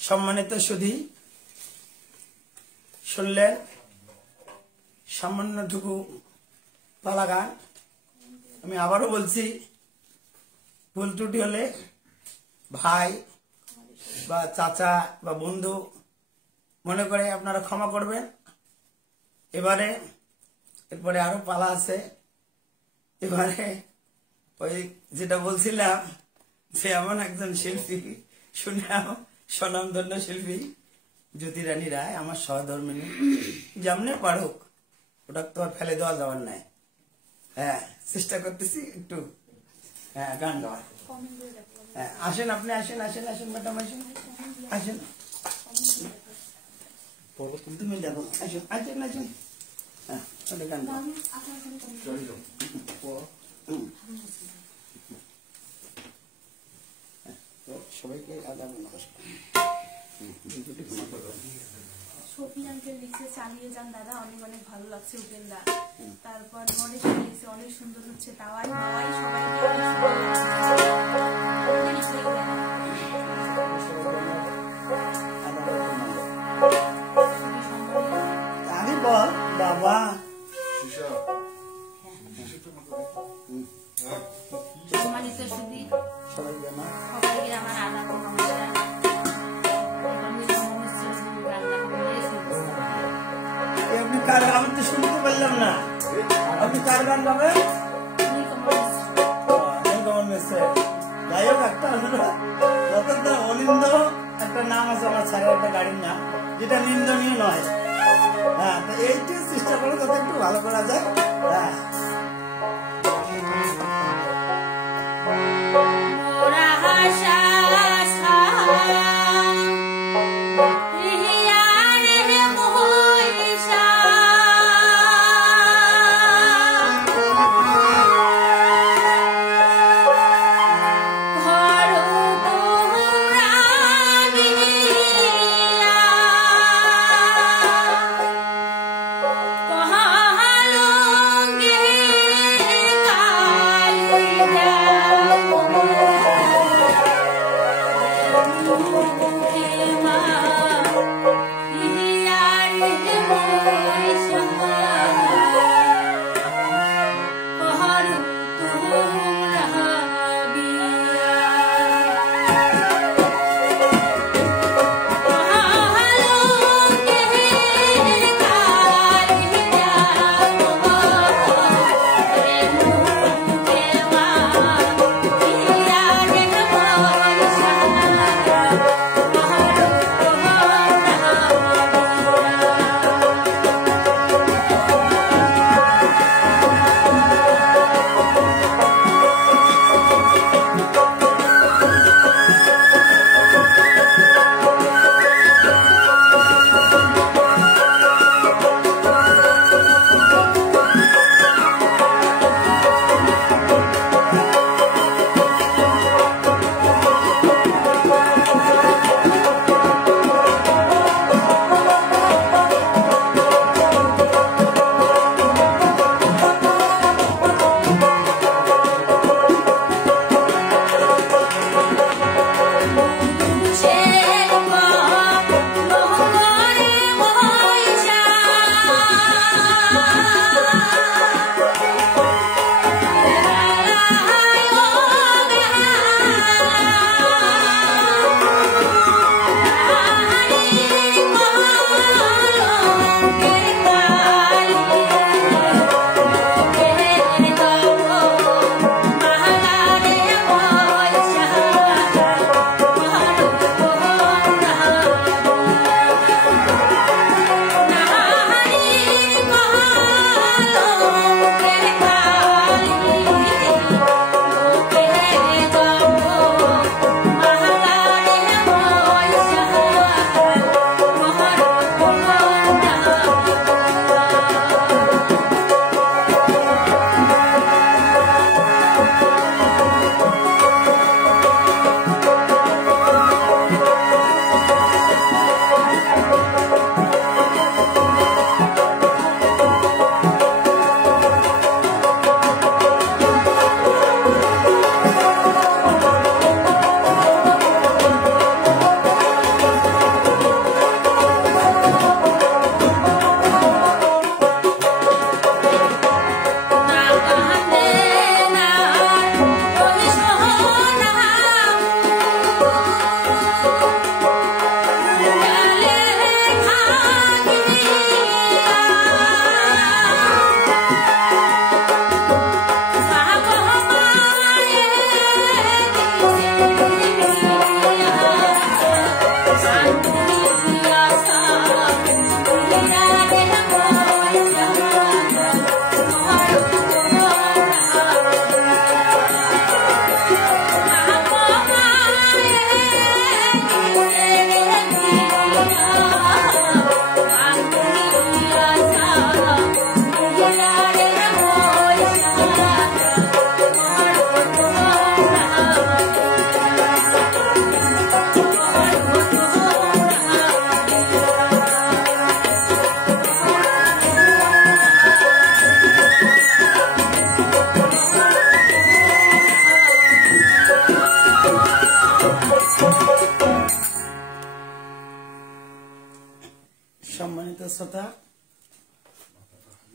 সম্মানিত সুধী, শুনলেন সামান্যটুকু পালা গান। আমি আবারও বলছি, ভুল ত্রুটি হলে ভাই বা চাচা বা বন্ধু মনে করে আপনারা ক্ষমা করবেন। এরপরে আরো পালা আছে। এবারে ওই যেটা বলছিলাম যে এমন একজন শিল্পী, স্বনামধন্য শিল্পী জ্যোতি রানী রায়, আমার সহধর্মিনী, যেমনে পারুক ওটা তো আর ফেলে দেওয়া যাওয়ার নাই। হ্যাঁ, চেষ্টা করতেছি একটু গান গাওয়ার। হ্যাঁ, আসেন আপনি, আসেন আসেন আসেন ম্যাডাম, আসেন আসেন, তুমি দেখো, আসেন আসেন আসেন। হ্যাঁ, গান গাও। সবাইকে আদাব নমস্কার। শফি আঙ্কেল লিখছে চালিয়ে যান দাদা, অনেক অনেক ভালো লাগছে উপেন্দা। তারপর গণেশ লিখছে অনেক সুন্দর হচ্ছে, তাওয়াই হাওয়াই সবাইকে অনেক সুন্দর আমি বল বাবা। সম্মানিত সুধী, সবাইকে আমার সবাইকে আমার আদাব নমস্কার। আপনি কার, আমি তো শুনতে পারলাম না। আপনি কার গান গাবেন? যাই হোক, একটা অনিন্দ একটা নাম আছে আমার স্যারের একটা গাড়ির নাম, যেটা নিন্দনীয় নয়। হ্যাঁ, তো এইটা চেষ্টা করো যাতে একটু ভালো করা যায়। হ্যাঁ,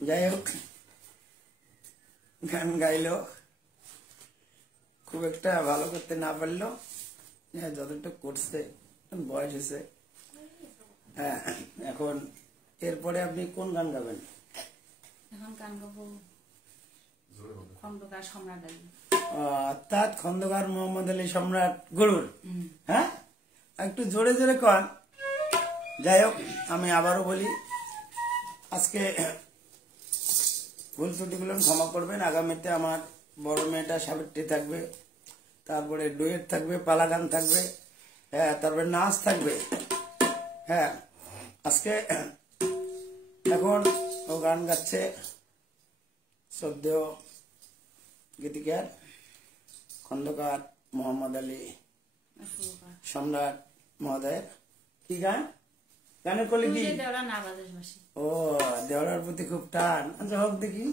যাই হোক গান গাইলো খুব একটা ভালো করতে না পারলো, যতটুকু করছে বয়স হয়েছে। হ্যাঁ, এখন এরপরে আপনি কোন গান গাবেন? এখন গান গাবো খন্দকার সম্রাট আলী। অর্থাৎ খন্দকার মোহাম্মদ আলী সম্রাট গরুর। হ্যাঁ, একটু জোরে জোরে কন। যাই হোক, আমি আবারও বলি, আজকে ভুল ত্রুটিগুলো ক্ষমা করবেন। আগামীতে আমার বড় মেয়েটা সাবিত্রী থাকবে, তারপরে ডুয়েট থাকবে, পালা গান থাকবে, হ্যাঁ, তারপরে নাচ থাকবে। হ্যাঁ, আজকে এখন ও গান গাচ্ছে শ্রদ্ধেয় গীতিকার খন্দকার মোহাম্মদ আলী সম্রাট মহোদয়ের কি গান? গানের কলি কি? ও, দেওয়ার প্রতি খুব টান। আচ্ছা, হোক দেখি।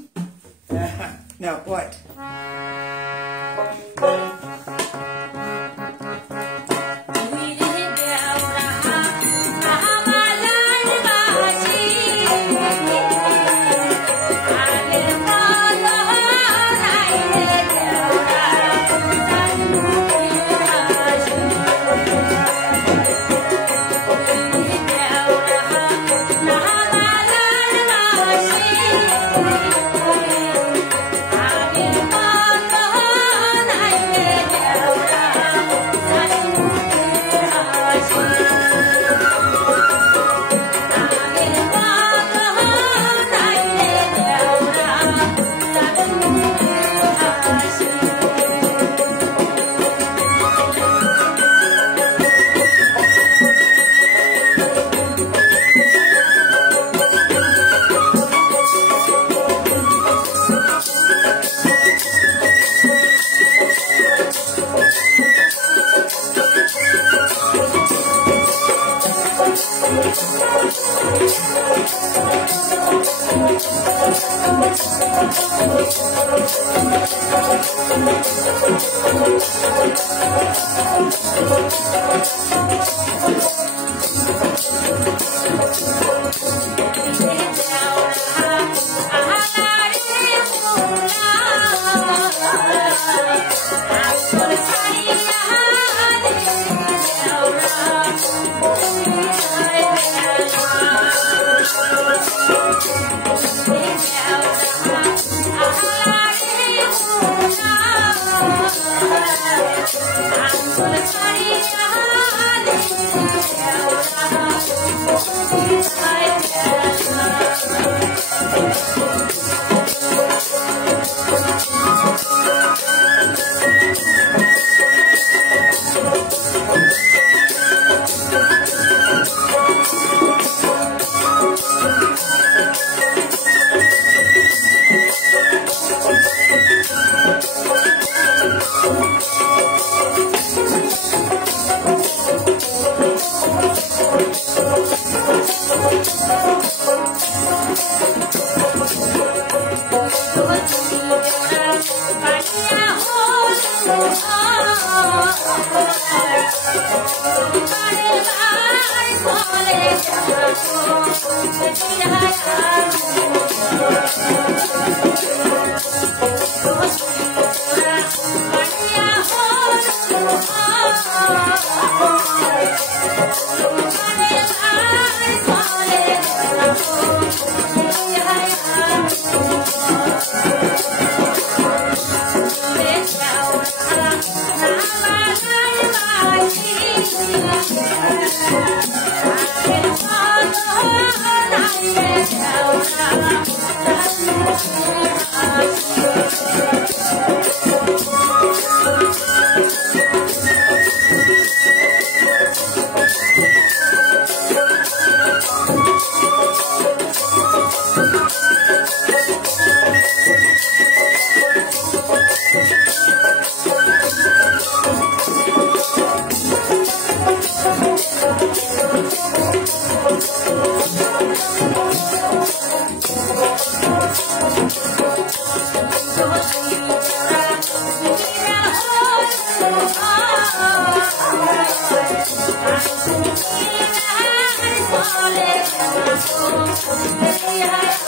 না কয়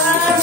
Hare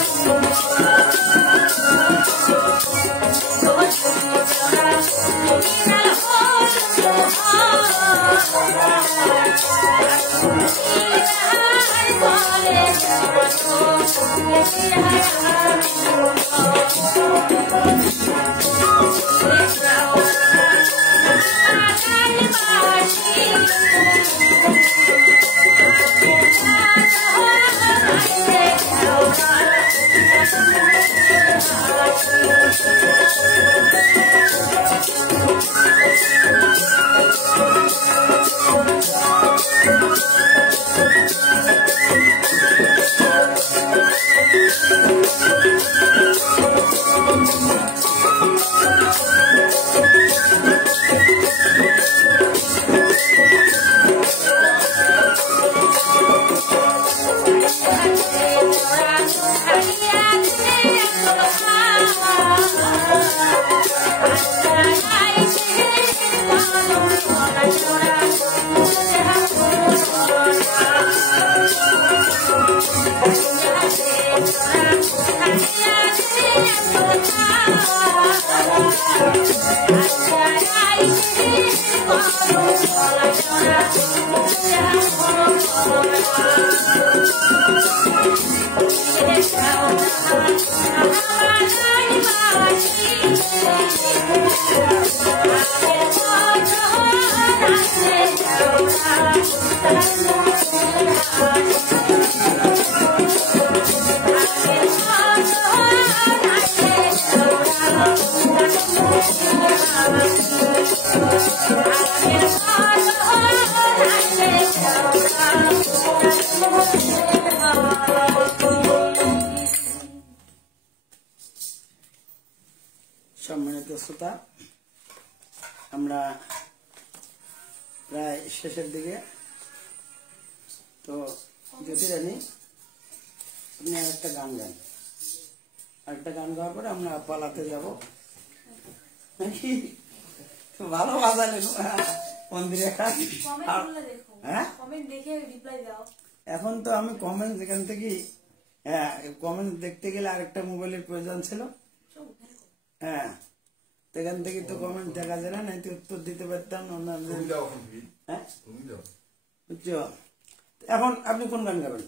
সম্মানিত শ্রোতা, আমরা প্রায় শেষের দিকে। তো জ্যোতি রানী, আপনি আরেকটা গান গান, আরেকটা গান গাওয়ার পরে আমরা পালাতে যাব নাকি? ভালো বাজালেন মন্দিরে। হ্যাঁ, এখন তো আমি কমেন্ট যেখান থেকে, হ্যাঁ কমেন্ট দেখতে গেলে আরেকটা মোবাইলের প্রয়োজন ছিল। হ্যাঁ, সেখান থেকে তো কমেন্ট দেখা যায় না, নাই তো উত্তর দিতে পারতাম। হ্যাঁ বুঝছো? এখন আপনি কোন গান গাবেন?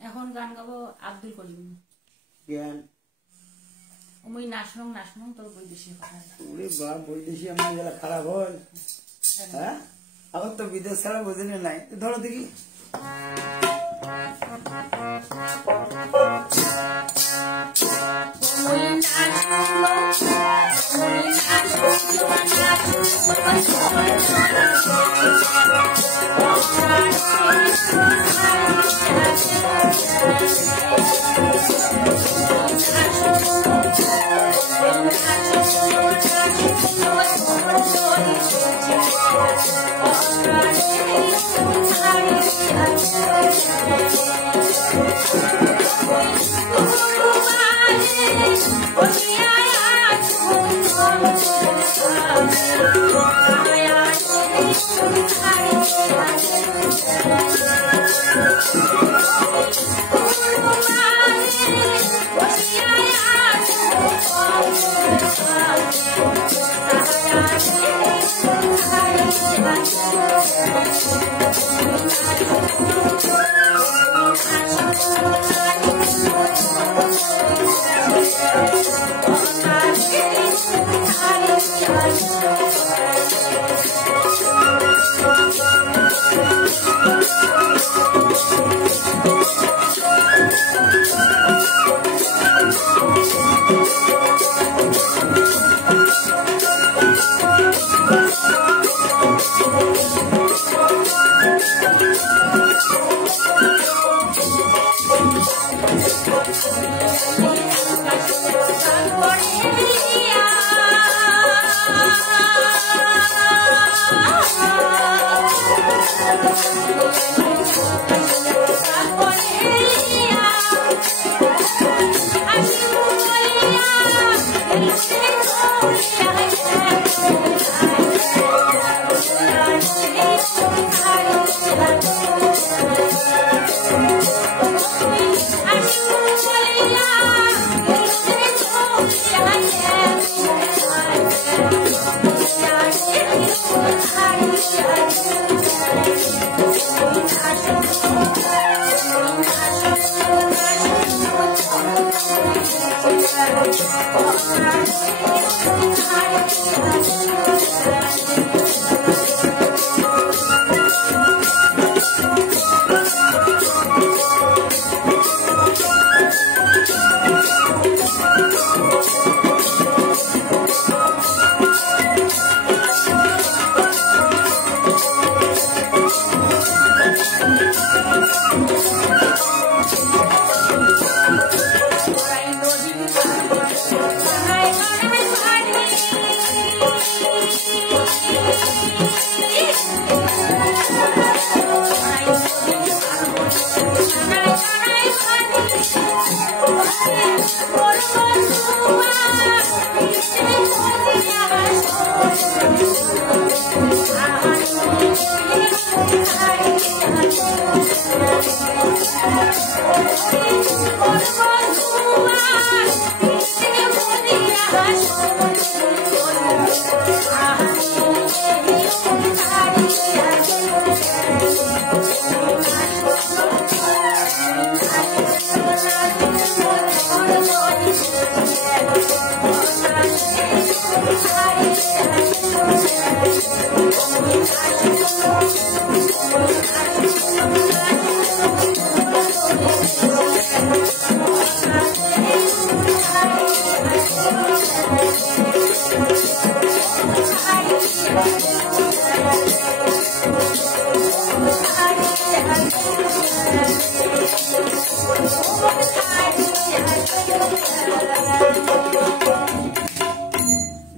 এখন গান গাবো আব্দুল করিম। জ্ঞান ওই নাচনং নাচনং তোর বৈদেশিক কথা। ওরে বাপ, বৈদেশিক আমার গেলা খারাপ হয়। হ্যাঁ, আমার তো বিদেশ ছাড়া বোঝেনি নাই। ধরো দেখি। Yeah.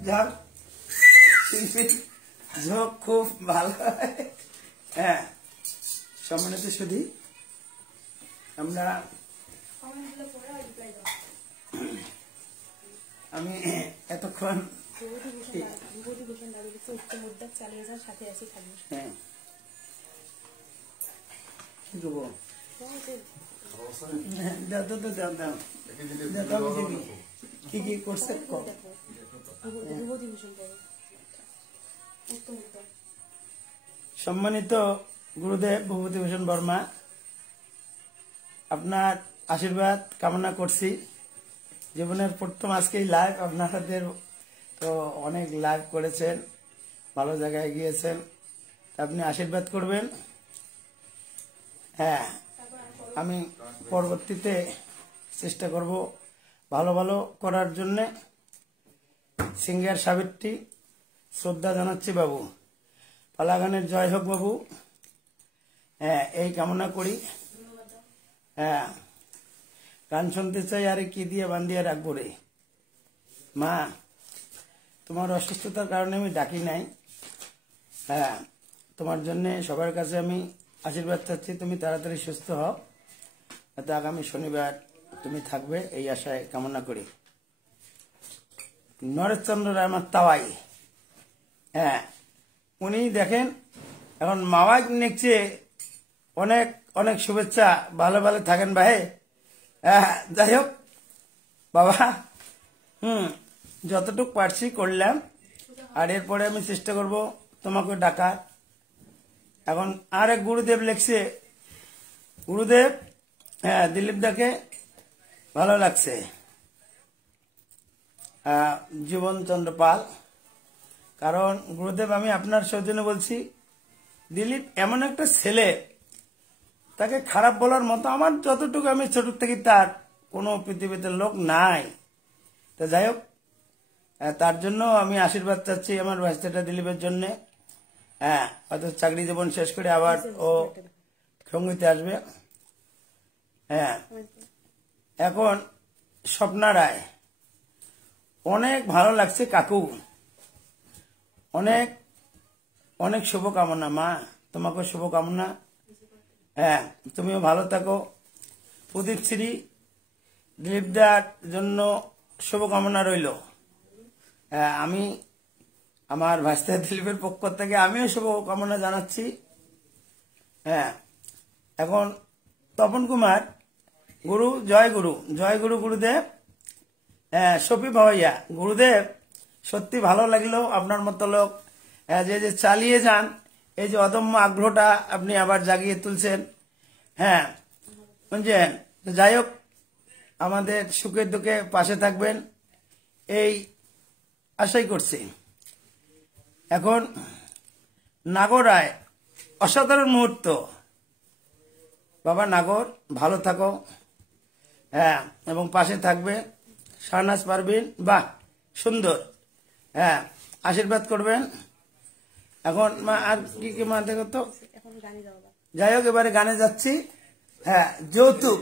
যাক শিল্পীর ঝোঁক খুব ভালো। হ্যাঁ, সম্মানিত সুধী, আমরা আমি এতক্ষণ হ্যাঁ কি করবো, দাও দাও দাও দাও দাও দাও, আমি দেখি কি কি করছে। সম্মানিত গুরুদেব বিভূতিভূষণ বর্মা, আপনার আশীর্বাদ কামনা করছি। জীবনের প্রথম আজকেই লাইভ আপনাদের, তো অনেক লাইভ করেছেন, ভালো জায়গায় গিয়েছেন, আপনি আশীর্বাদ করবেন। হ্যাঁ, আমি পরবর্তীতে চেষ্টা করব ভালো ভালো করার জন্যে। সিঙ্গার সাবিত্রী, শ্রদ্ধা জানাচ্ছি বাবু, পালাগানের জয় হোক বাবু। হ্যাঁ, এই কামনা করি। হ্যাঁ, গান শুনতে চাই, আরে কি দিয়ে বান্ধিয়ে রাখবো রে মা, তোমার অসুস্থতার কারণে আমি ডাকি নাই। হ্যাঁ, তোমার জন্যে সবার কাছে আমি আশীর্বাদ চাচ্ছি, তুমি তাড়াতাড়ি সুস্থ হও, যাতে আগামী শনিবার তুমি থাকবে, এই আশায় কামনা করি। নরেশচন্দ্র রায় আমার তাওয়াই, হ্যাঁ উনি দেখেন এখন মাওয়াই নেকছে, অনেক অনেক শুভেচ্ছা, ভালো ভালো থাকেন ভাই। হ্যাঁ, যাই হোক বাবা, যতটুকু পারছি করলাম, আর এরপরে আমি চেষ্টা করব তোমাকে ডাকার। এখন আর এক গুরুদেব লিখছে, গুরুদেব, হ্যাঁ দিলীপ দাকে ভালো লাগছে। জীবন চন্দ্র পাল, কারণ গুরুদেব আমি আপনার সৌজন্যে বলছি, দিলীপ এমন একটা ছেলে, তাকে খারাপ বলার মতো আমার যতটুকু আমি ছোট থেকে তার কোনো পৃথিবীতে লোক নাই। তো যাই হোক, তার জন্য আমি আশীর্বাদ চাচ্ছি আমার বাচ্চাটা দিলীপের জন্য। হ্যাঁ, হয়তো চাকরি জীবন শেষ করে আবার ও সঙ্গীতে আসবে। হ্যাঁ, এখন স্বপ্না রায়, অনেক ভালো লাগছে কাকু, অনেক অনেক শুভকামনা মা, তোমাকে শুভকামনা। হ্যাঁ, তুমিও ভালো থাকো। প্রদীপ শ্রী, দিলীপদার জন্য শুভকামনা রইল। আমি আমার ভাস্তা দিলীপের পক্ষ থেকে আমিও শুভকামনা জানাচ্ছি। হ্যাঁ, এখন তপন কুমার, গুরু জয় গুরু, জয় গুরু গুরুদেব। হ্যাঁ, শফি ভাইয়া, গুরুদেব সত্যি ভালো লাগলো, আপনার মতো লোক যে চালিয়ে যান, এই যে অদম্য আগ্রহটা আপনি আবার জাগিয়ে তুলছেন। হ্যাঁ, বুঝছেন। যাই হোক, আমাদের সুখে দুঃখে পাশে থাকবেন, এই আশাই করছি। এখন নাগরায়, অসাধারণ মুহূর্ত, বাবা নাগর ভালো থাকো। হ্যাঁ, এবং পাশে থাকবে। শাহনাজ পারভিন, বাহ সুন্দর, হ্যাঁ আশীর্বাদ করবেন। এখন মা আর কি কি মা দেখো তো, যাই হোক এবারে গানে যাচ্ছি। হ্যাঁ, যৌতুক,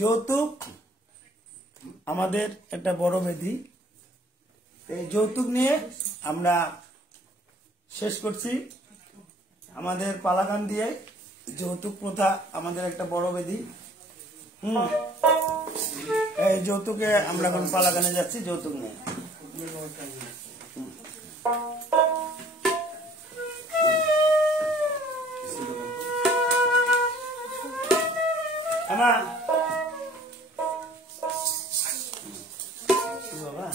যৌতুক আমাদের একটা বড় ব্যাধি। এই যৌতুক নিয়ে আমরা শেষ করছি আমাদের পালা গান দিয়ে। যৌতুক প্রথা আমাদের একটা বড় ব্যাধি। এই যৌতুকে আমরা এখন পালাগানে যাচ্ছি, যৌতুক নেই। বাবা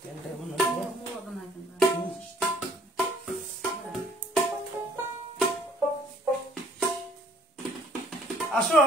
ট্রেনটা এমন হচ্ছে। আসো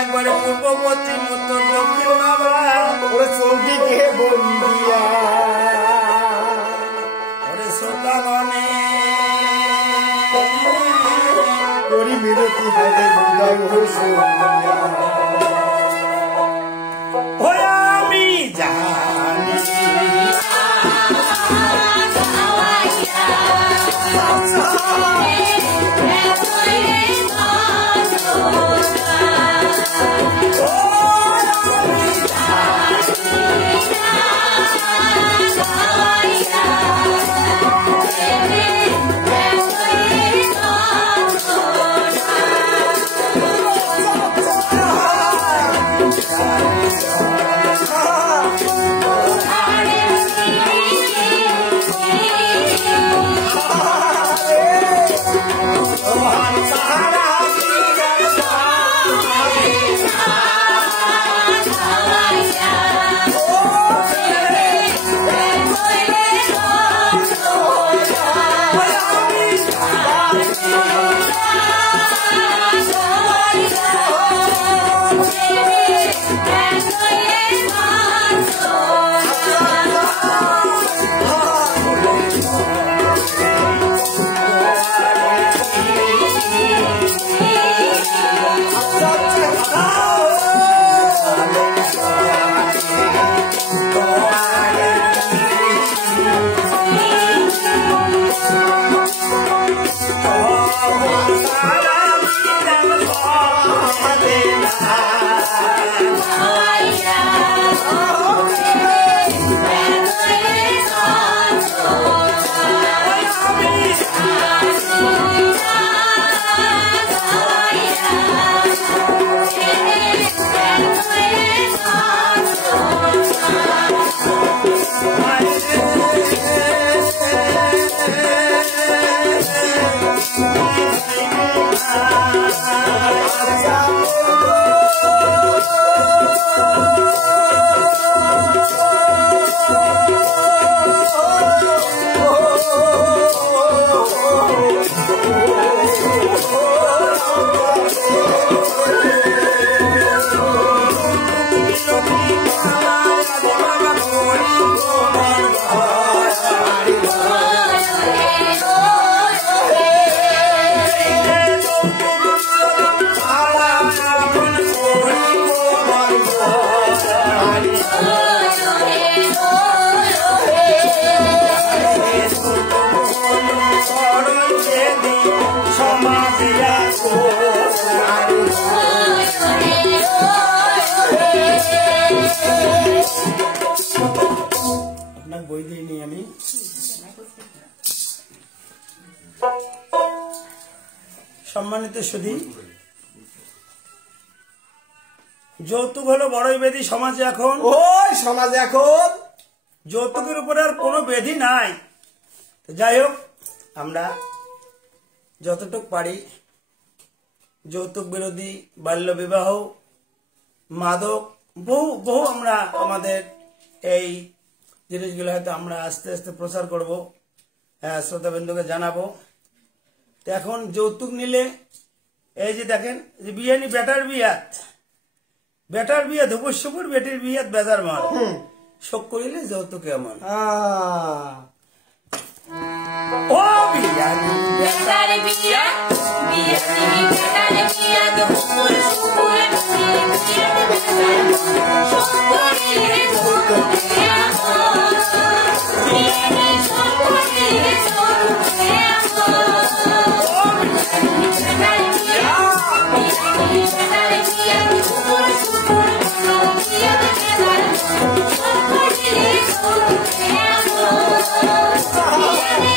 একবারে পূর্ব পশ্চিম উত্তর দক্ষিণ বাবা ওরে চৌদিকে বন্দিয়া ওরে শ্রোতাগণে করি মিনতি হাইরে হৃদয় হইছে ওরে আমি জানি বই দিইনি আমি। সম্মানিত সুধী, যৌতুক হলো বড়ই ব্যাধি সমাজে এখন। ওই সমাজে এখন যৌতুকের উপরে আর কোনো ব্যাধি নাই। যাই হোক, আমরা যতটুকু পারি যৌতুক বিরোধী, বাল্য বিবাহ, মাদক, বহু বহু আমরা আমাদের এই জিনিসগুলো হয়তো আমরা আস্তে আস্তে প্রচার করব, শ্রোতাবৃন্দকে জানাবো। তো এখন যৌতুক নিলে এই যে দেখেন যে বিয়ানি বেটার বিয়াত অবশ্যপুর বেটির বিয়াত বেজার মাল শোক করিলে যৌতুক এমন ও বিয়ানি বেটার বিয়া বিয়ানি বেটার বিয়া দুপুর সুপুর বিয়া বেটার সকলে দুপুরে আমর বিয়ানি সকলে দুপুরে আমর বেটার বিয়া বিয়ানি বেটার বিয়া দুপুর সুপুর বিয়া বেটার সকলে দুপুরে আমর বিয়ানি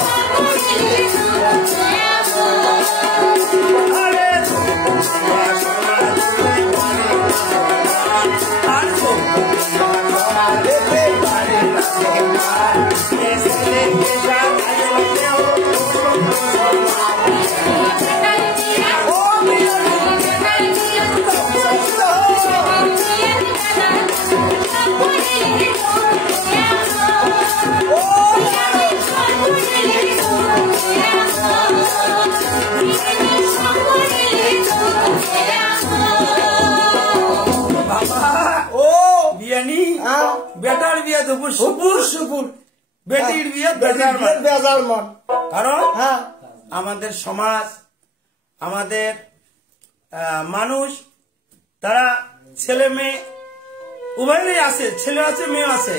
সকলে দুপুরে বেটার বিয়া দুপুর সুপুর বেটির বিয়া বেজার মন কারণ আমাদের সমাজ আমাদের মানুষ তারা ছেলে মেয়ে উভয়েরই আছে, ছেলে আছে মেয়ে আছে,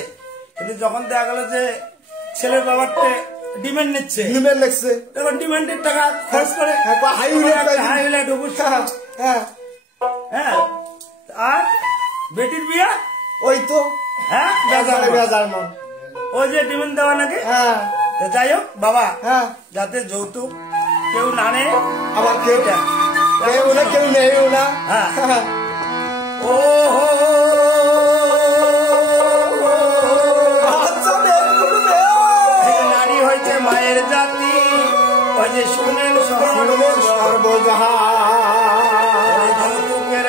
কিন্তু যখন দেখা গেল যে ছেলের বাবারটা ডিমান্ড নিচ্ছে তখন ডিমান্ডের টাকা খরচ করে হাই ডুবুর হ্যাঁ আর বেটির বিয়া ওই তো হ্যাঁ বেজার মন ওই যে ডিমান্ড দেওয়া নাকি। যাই হোক বাবা যাতে যৌতুক কেউ না নেয় আবার কেউ নেই না। ও নারী হয়েছে মায়ের জাতি ওই যে শুনেন যৌতুকের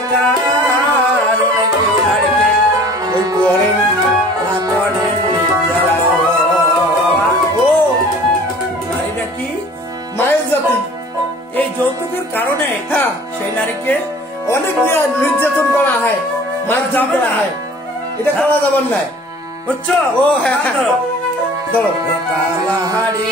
কারণে কেউ নারীকে ওই করেন নারীটা কি মায়ের জাতি এই যৌতুকের কারণে সেই নারীকে অনেক নির্যাতন করা হয়, মারধর করা হয়, এটা করা যাবার নাই বুঝছো। ও হ্যাঁ ধরো কালাহারি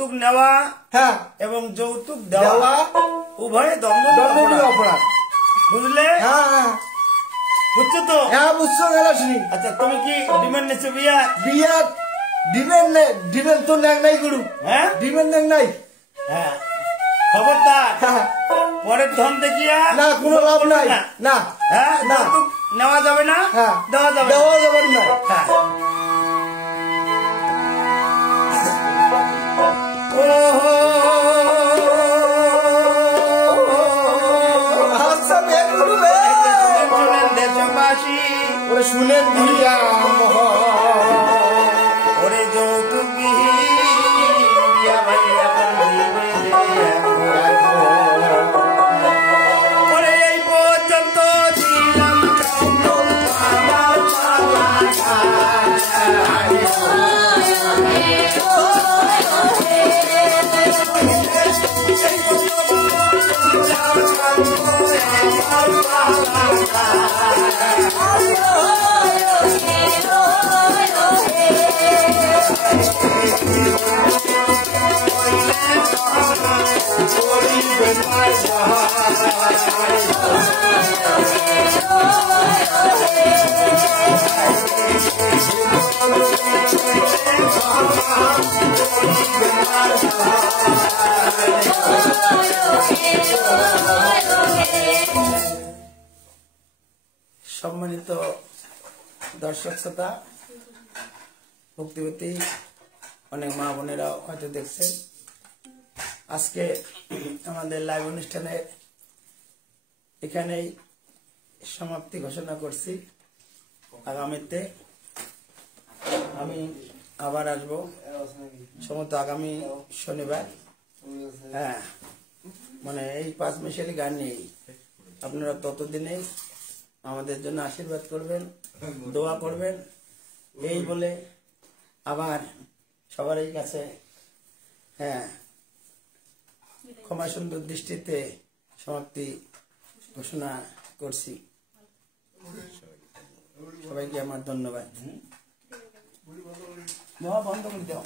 যৌতুক নেওয়া হ্যাঁ এবং যৌতুক দেওয়া দেওয়া উভয়ে দণ্ডনীয় দণ্ডনীয় অপরাধ। অপরাধ। বুঝলে? হ্যাঁ হ্যাঁ বুঝছো তো? হ্যাঁ বুঝছো গেল শুনি। আচ্ছা তুমি কি ডিমান্ড নিচ্ছ বিয়া? বিয়া ডিমেন তো ন্যাং নাই গরু, হ্যাঁ ডিমেন ন্যাং নাই। হ্যাঁ খবরদার হ্যাঁ, পরের ধন দেখিয়া না কোনো লাভ নাই। না। না হ্যাঁ না। যৌতুক নেওয়া যাবে না, হ্যাঁ দেওয়া যাবে না। দেওয়া যাবে না। হ্যাঁ। ওহো আচ্ছা বে গরু বে। শুনেন দেশবাসী, ওরে শুনেন বিয়া ওরে যৌতুক বিয়া ভাইয়া বন্দিবে ওরে এই পর্যন্ত ছিলাম আমার সম্মানিত দর্শক শ্রোতা, ভক্তিবতী অনেক মা বোনেরাও হয়তো দেখছেন, আজকে আমাদের লাইভ অনুষ্ঠানের এখানেই সমাপ্তি ঘোষণা করছি। আগামীতে আমি আবার আসবো সম্ভবত আগামী শনিবার। হ্যাঁ মানে এই 5 মিশালি গান নেই, আপনারা ততদিনেই আমাদের জন্য আশীর্বাদ করবেন, দোয়া করবেন। এই বলে আবার সবারই কাছে হ্যাঁ ক্ষমা সুন্দর দৃষ্টিতে সমাপ্তি ঘোষণা করছি। সবাইকে আমার ধন্যবাদ। বন্ধ করে দাও।